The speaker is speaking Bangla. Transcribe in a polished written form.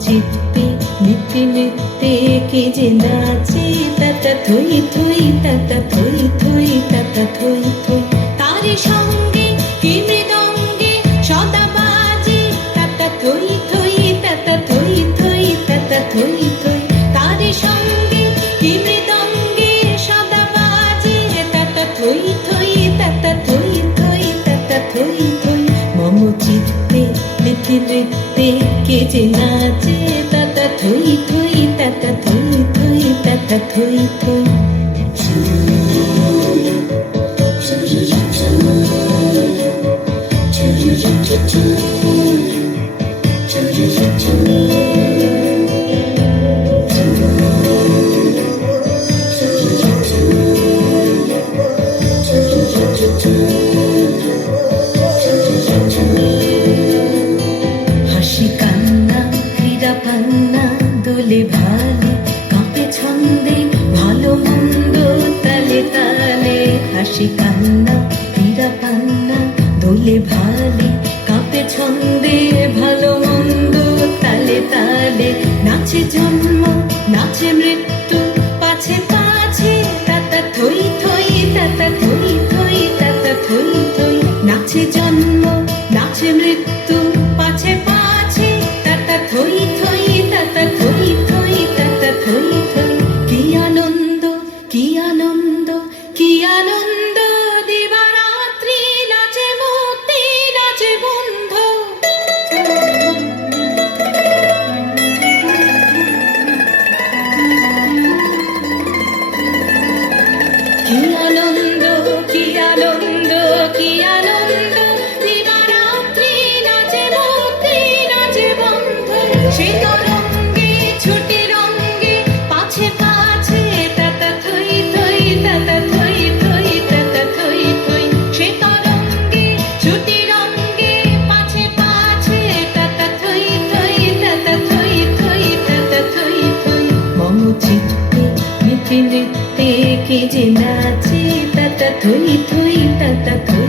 চিত্তে নিত্যে নিত্যে কে যে নাচে তাতা থই থই তাতা থই থই তাতা থই থই তারি সঙ্গে কি মৃদঙ্গে সদা বাজে তাতা থই থই তাতা থই থই তাতা থই থই তারি সঙ্গে কি মৃদঙ্গে সদা বাজে তাতা থই থই তাতা থই থই তাতা থই থই মম চিত্তে নিত্যে নিত্যে কে যে নাচে তাতা থই থই তাতা থই থই তাতা থই থই হাসি কান্না ক্রীড়া পান্না দোলে ভালে কাঁপে ছন্দে ভালো মন্দ তালে তালে হাসি কান্না ক্রীড়া পান্না দোলে ভালে কাঁপে ছন্দে ভালো মন্দ তালে তালে নাচে জন্ম নাচে মৃত্যু পাছে পাছে তাতা থই থই তাতা থই থই তাতা থই থই নাচে জন্ম নাচে মৃত্যু পাছে পাছে তাতা থই থই তাতা থই থই তাতা থই থই কি আনন্দ কি আনন্দ কি আনন্দ দিবারাত্রি নাচে মুক্তি নাচে বন্ধ কি আনন্দ কি আনন্দ কি আনন্দ দিবারাত্রি নাচে মুক্তি নাচে বন্ধ সে তরঙ্গে ছুটে রঙ্গে পাছে পাছে তাতা থই থই তাতা থই থই তাতা থই থই সে তরঙ্গে ছুটে রঙ্গে পাছে পাছে তাতা থই থই তাতা থই থই তাতা থই থই মম চিত্তে নিত্যে নিত্যে কে যে নাচে তাতা থই থই তাতা থই